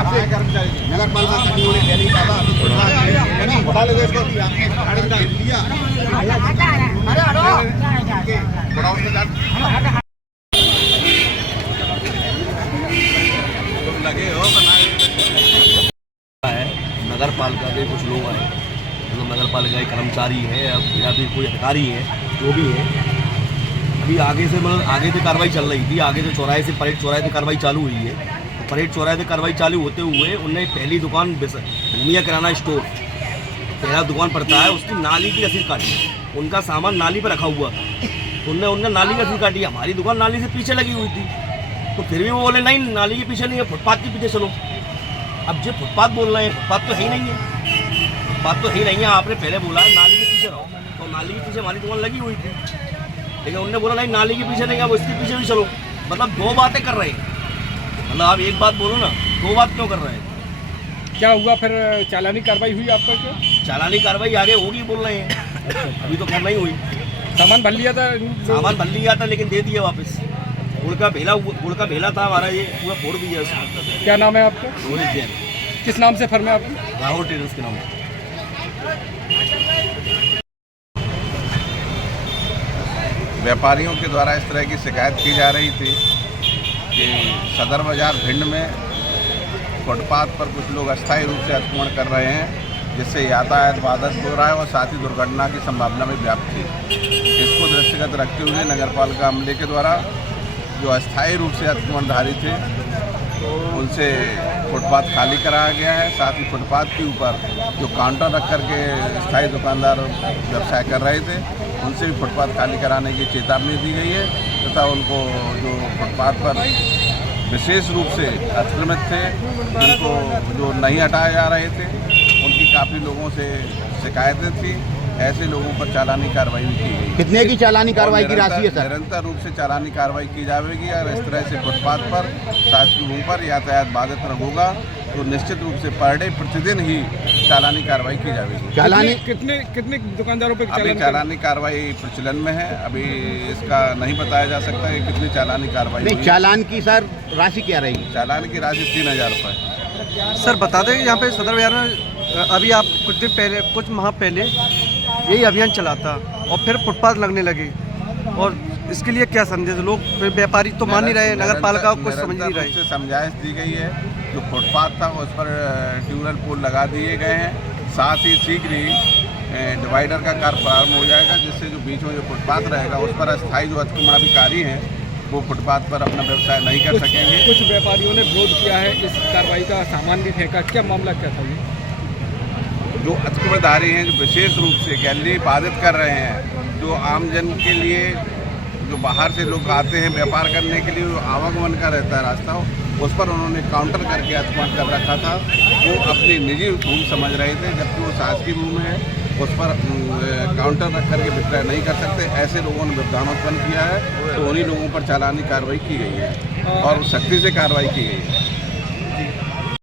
आपसे नगर पालिका कटी होने पहले ही कहा उठा ले इसको लगे हो नगर पालिका के कुछ लोग आए, मतलब नगर पालिका के कर्मचारी हैं या फिर कोई अधिकारी हैं, जो भी है। अभी आगे से मतलब आगे से कार्रवाई चल रही थी, आगे से चौराहे से परेड चौराहे से कार्रवाई चालू हुई है। तो परेड चौराहे से कार्रवाई चालू होते हुए उन्हें पहली दुकान भूमिया किराना स्टोर पहला दुकान पड़ता है, उसकी नाली की रसीद काटी। उनका सामान नाली पर रखा हुआ, उनने नाली की रसीद काटी। हमारी दुकान नाली से पीछे लगी हुई थी, तो फिर भी वो बोले नहीं नाली के पीछे नहीं है, फुटपाथ के पीछे चलो। अब जो फुटपाथ बोल रहे हैं, फुटपाथ तो है ही नहीं है, फुटपाथ तो है ही नहीं है। आपने पहले बोला है नाली के पीछे रहो, तो नाली के पीछे हमारी दुकान लगी हुई थी, लेकिन उन्होंने बोला नहीं नाली के पीछे नहीं, अब उसके पीछे भी चलो। मतलब दो बातें कर रहे हैं, मतलब आप एक बात बोलो ना, दो बात क्यों कर रहे हैं? क्या हुआ फिर? चालानी कार्रवाई हुई आपका? क्या चालानी कार्रवाई आगे होगी बोल रहे हैं, अभी तो खैर नहीं हुई। सामान भर लिया था? सामान भर लिया था लेकिन दे दिया वापस। गुड़ का भेला था हमारा, ये पूरा फोड़ भी है उसमें। क्या नाम है आपका? रोहित जैन। किस नाम से फर्म है आपकी? राहुल टेलर्स के नाम। व्यापारियों के द्वारा इस तरह की शिकायत की जा रही थी कि सदर बाजार भिंड में फुटपाथ पर कुछ लोग अस्थायी रूप से अतिक्रमण कर रहे हैं, जिससे यातायात बाधित हो रहा है और साथ ही दुर्घटना की संभावना भी व्याप्त थी। इसको दृष्टिगत रखते हुए नगरपालिका अमले के द्वारा जो अस्थायी रूप से अतिक्रमणधारी थे उनसे फुटपाथ खाली कराया गया है। साथ ही फुटपाथ के ऊपर जो काउंटर रख कर के स्थायी दुकानदार व्यवसाय कर रहे थे उनसे भी फुटपाथ खाली कराने की चेतावनी दी गई है तथा उनको जो फुटपाथ पर विशेष रूप से अतिक्रमित थे, जिनको जो नहीं हटाए जा रहे थे, उनकी काफ़ी लोगों से शिकायतें थी। ऐसे लोगों पर चालानी कार्रवाई भी की गई। कितने की चालानी कार्रवाई की राशि है सर? निरंतर रूप से चालानी कार्रवाई की जाएगी और इस तरह से फुटपाथ पर शासकीय भूमि पर यातायात बाधित होगा तो निश्चित रूप से पर डे प्रतिदिन ही चालानी कार्रवाई की जाएगी। चालानी कितने दुकानदारों पर अभी चालानी कार्रवाई प्रचलन में है, अभी इसका नहीं बताया जा सकता कि कितनी चालानी कार्रवाई हुई। चालान की सर राशि क्या रहेगी? चालान की राशि 3000 रुपये। सर बता दें यहाँ पे सदर बाजार में अभी आप कुछ माह पहले यही अभियान चला था और फिर फुटपाथ लगने लगे, और इसके लिए क्या संदेश? लोग व्यापारी तो मान नहीं रहे, नगर पालिका को कुछ समझ नहीं रहे। समझाइश दी गई है, जो फुटपाथ था उस पर ट्यूबवेल पोल लगा दिए गए हैं। साथ ही शीघ्र ही डिवाइडर का कार्य प्रारंभ हो जाएगा, जिससे जो बीच में जो फुटपाथ रहेगा उस पर अस्थायी जो अतिक्रमणाधिकारी हैं वो फुटपाथ पर अपना व्यवसाय नहीं कर सकेंगे। कुछ व्यापारियों ने विरोध किया है इस कार्रवाई का, सामान भी फेंका, क्या मामला क्या था? जो अतिक्रमणधारी हैं जो विशेष रूप से गैलरी बाधित कर रहे हैं, जो आमजन के लिए जो बाहर से लोग आते हैं व्यापार करने के लिए, जो आवागमन का रहता है रास्ता, उस पर उन्होंने काउंटर करके अतिक्रमण कर रखा था। वो अपनी निजी भूमि समझ रहे थे, जबकि वो शासकीय भूमि है, उस पर काउंटर रख करके विक्रय नहीं कर सकते। ऐसे लोगों ने व्यवधान उत्पन्न किया है, तो उन्हीं लोगों पर चालानी कार्रवाई की गई है और सख्ती से कार्रवाई की गई है।